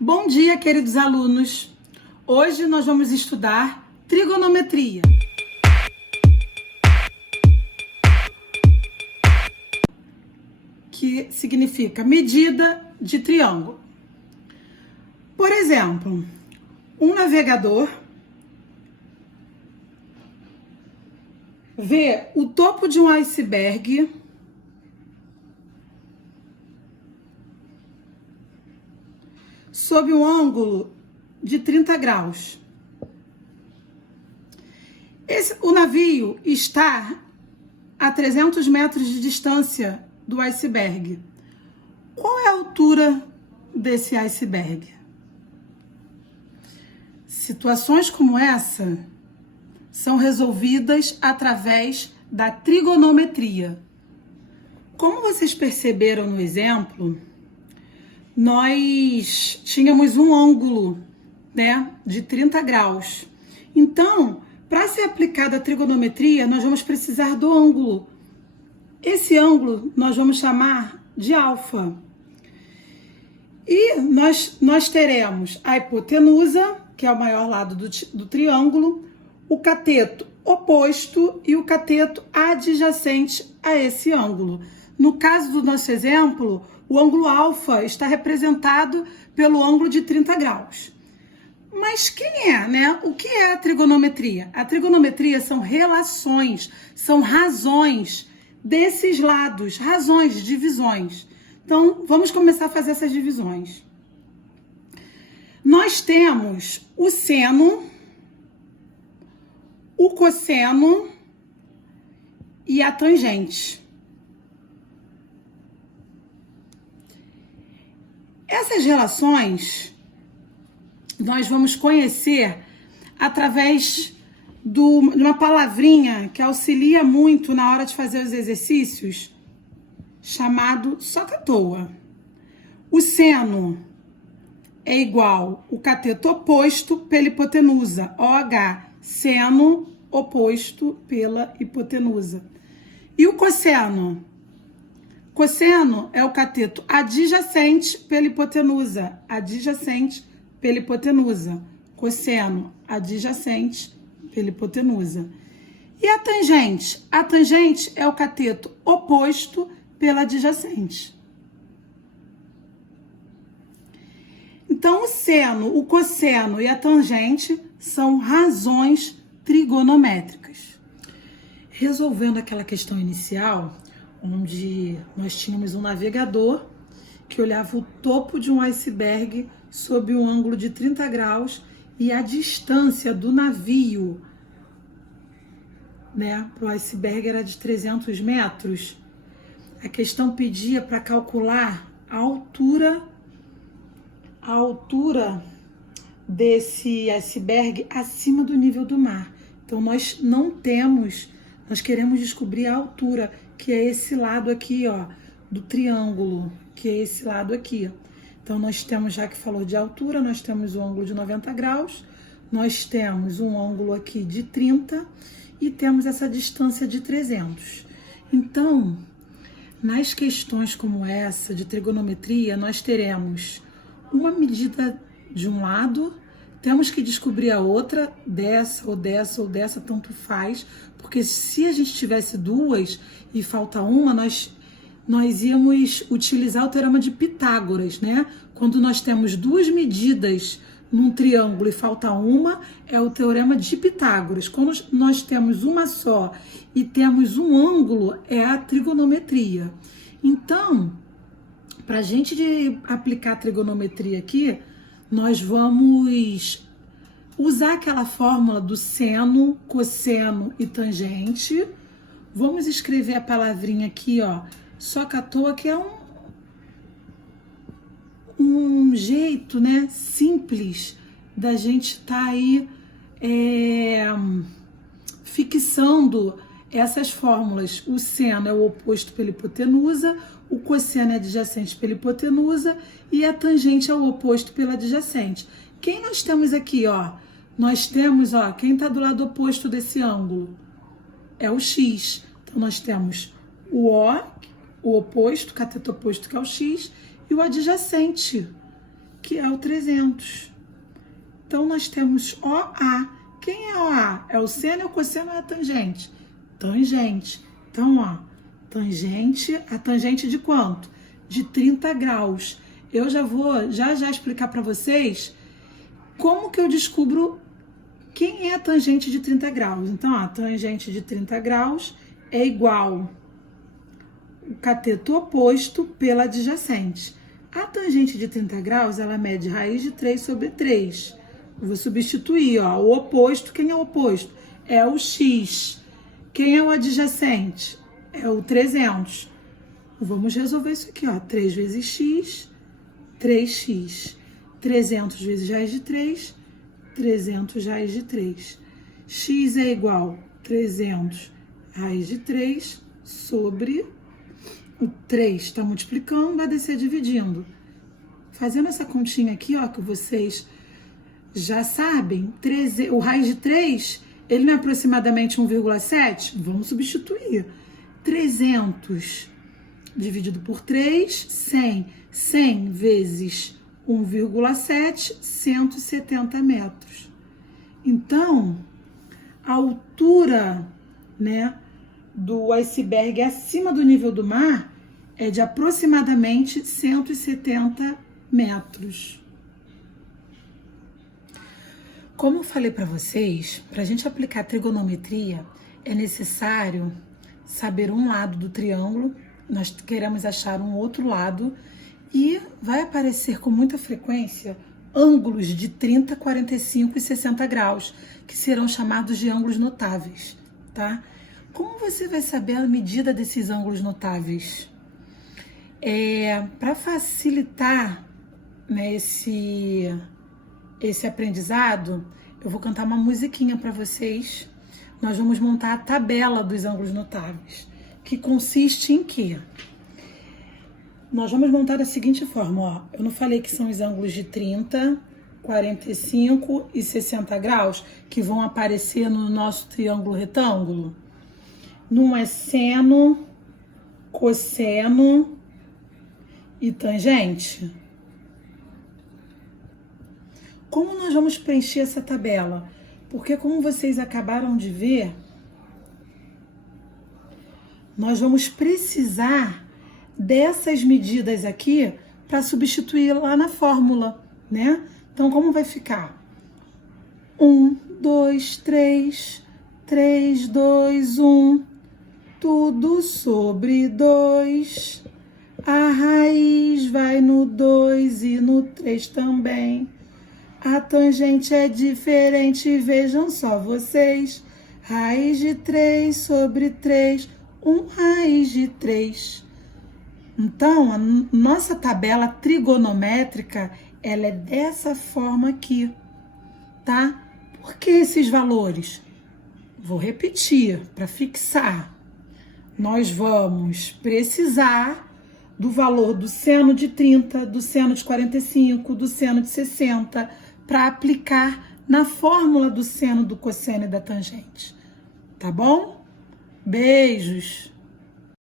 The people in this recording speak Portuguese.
Bom dia, queridos alunos! Hoje nós vamos estudar trigonometria. Que significa medida de triângulo. Por exemplo, um navegador vê o topo de um iceberg sob um ângulo de 30 graus. O navio está a 300 metros de distância do iceberg. Qual é a altura desse iceberg? Situações como essa são resolvidas através da trigonometria. Como vocês perceberam no exemplo, nós tínhamos um ângulo, de 30 graus. Então, para ser aplicada a trigonometria, nós vamos precisar do ângulo. Esse ângulo nós vamos chamar de alfa. E nós teremos a hipotenusa, que é o maior lado do triângulo, o cateto oposto e o cateto adjacente a esse ângulo. No caso do nosso exemplo, o ângulo alfa está representado pelo ângulo de 30 graus. Mas quem é, O que é a trigonometria? A trigonometria são relações, são razões desses lados, razões, divisões. Então, vamos começar a fazer essas divisões. Nós temos o seno, o cosseno e a tangente. Essas relações nós vamos conhecer através de uma palavrinha que auxilia muito na hora de fazer os exercícios, chamado só que à toa. O seno é igual o cateto oposto pela hipotenusa, OH, seno oposto pela hipotenusa. E o cosseno? Cosseno é o cateto adjacente pela hipotenusa, adjacente pela hipotenusa. Cosseno adjacente pela hipotenusa. E a tangente? A tangente é o cateto oposto pela adjacente. Então, o seno, o cosseno e a tangente são razões trigonométricas. Resolvendo aquela questão inicial, onde nós tínhamos um navegador que olhava o topo de um iceberg sob um ângulo de 30 graus e a distância do navio, para o iceberg era de 300 metros. A questão pedia para calcular a altura desse iceberg acima do nível do mar. Então, nós queremos descobrir a altura, que é esse lado aqui, do triângulo, que é esse lado aqui. Então, nós temos, já que falou de altura, nós temos o ângulo de 90 graus, nós temos um ângulo aqui de 30 e temos essa distância de 300. Então, nas questões como essa de trigonometria, nós teremos uma medida de um lado, temos que descobrir a outra, dessa ou dessa ou dessa, tanto faz, porque se a gente tivesse duas e falta uma, nós íamos utilizar o teorema de Pitágoras, Quando nós temos duas medidas num triângulo e falta uma, é o teorema de Pitágoras. Quando nós temos uma só e temos um ângulo, é a trigonometria. Então, para a gente aplicar a trigonometria aqui, nós vamos usar aquela fórmula do seno, cosseno e tangente. Vamos escrever a palavrinha aqui, só que à toa, que é um jeito, simples da gente estar aí fixando essas fórmulas. O seno é o oposto pela hipotenusa, o cosseno é adjacente pela hipotenusa e a tangente é o oposto pela adjacente. Quem nós temos aqui, Nós temos, quem está do lado oposto desse ângulo? É o X. Então, nós temos o O, o oposto, cateto oposto, que é o X, e o adjacente, que é o 300. Então, nós temos OA. Quem é OA? É o seno, é o cosseno ou é a tangente? Tangente. Então, ó, tangente, a tangente de quanto? De 30 graus. Eu já vou já explicar para vocês como que eu descubro quem é a tangente de 30 graus. Então, ó, a tangente de 30 graus é igual o cateto oposto pela adjacente. A tangente de 30 graus, ela mede raiz de 3 sobre 3. Eu vou substituir, ó, o oposto. Quem é o oposto? É o x. Quem é o adjacente? É o 300. Vamos resolver isso aqui, ó. 3 vezes x, 3x. 300 vezes raiz de 3, 300 raiz de 3. X é igual a 300 raiz de 3 sobre o 3. Está multiplicando, vai descer dividindo. Fazendo essa continha aqui, ó, que vocês já sabem, o raiz de 3, ele não é aproximadamente 1,7? Vamos substituir. 300 dividido por 3, 100. 100 vezes 1,7, 170 metros. Então, a altura, né, do iceberg acima do nível do mar é de aproximadamente 170 metros. Como eu falei para vocês, para a gente aplicar trigonometria, é necessário saber um lado do triângulo, nós queremos achar um outro lado, e vai aparecer com muita frequência ângulos de 30, 45 e 60 graus, que serão chamados de ângulos notáveis, tá? Como você vai saber a medida desses ângulos notáveis? Para facilitar, né, esse aprendizado, eu vou cantar uma musiquinha para vocês. Nós vamos montar a tabela dos ângulos notáveis, que consiste em quê? Nós vamos montar da seguinte forma, ó. Eu não falei que são os ângulos de 30, 45 e 60 graus que vão aparecer no nosso triângulo retângulo? Num é seno, cosseno e tangente. Como nós vamos preencher essa tabela? Porque, como vocês acabaram de ver, nós vamos precisar dessas medidas aqui para substituir lá na fórmula, né? Então, como vai ficar? 1, 2, 3, 3, 2, 1, tudo sobre 2. A raiz vai no 2 e no 3 também. A tangente é diferente, vejam só vocês. Raiz de 3 sobre 3, 1 raiz de 3. Então, a nossa tabela trigonométrica, ela é dessa forma aqui, tá? Por que esses valores? Vou repetir, para fixar. Nós vamos precisar do valor do seno de 30, do seno de 45, do seno de 60, para aplicar na fórmula do seno, do cosseno e da tangente. Tá bom? Beijos!